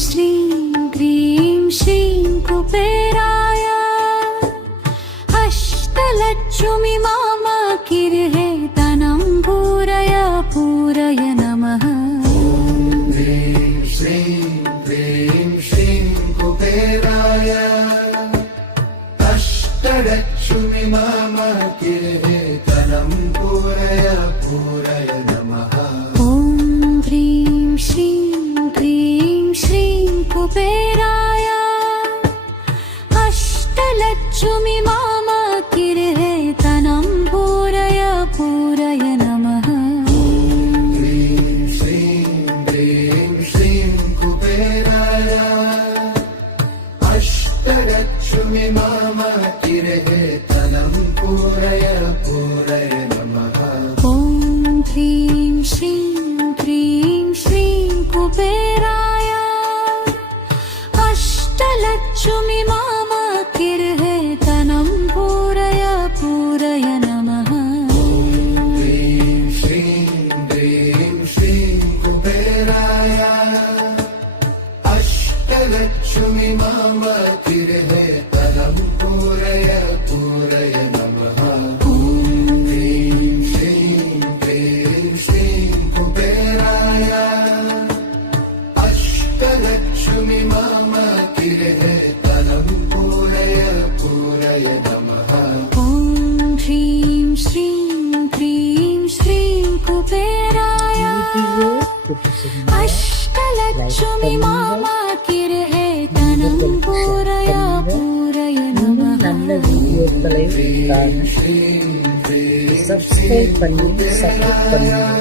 श्रीं क्रीं श्रीं कुबेराय अष्टलक्ष्मी माम किर्हे तनं पूरय पूरय नमः। ह्रीं श्रीं क्रीं श्रीं कुबेराय अष्टलक्ष्मी माम किर्हे तनं पूरय पूरय नमः। ॐ ह्रीं श्रीं क्रीं श्रीं कुबेराय अष्टलक्ष्मी माम किर्हे तनं पूरय पूरय नमः। ह्रीं श्रीं क्रीं श्रीं कुबेराय अष्टलक्ष्मी माम किर्हे तनं पूरय पूरय नमः। ॐ ह्रीं श्रीं क्रीं श्रीं कुबेराय अष्टलक्ष्मी माम किर्हे तनं पूरय पूरय नमः। ह्रीं श्रीं क्रीं श्रीं कुबेराय अष्टलक्ष्मी माम किर्हे तनं पूरय पूरय नमः। ह्रीं श्रीं क्रीं श्रीं कुबेराय अष्टलक्ष्मी माम किर्हे तनं पूरय पूरय नमः। ॐ ह्रीं श्रीं क्रीं श्रीं कुबेराय अष्टलक्ष्मी माम किर्हे तनं पूरय पूरय नमः। நல்ல வீடியோக்களை ह्रीं श्रीं क्रीं சப்ஸ்கிரைப் பண்ணி சப்போர்ட் பண்ணுங்க.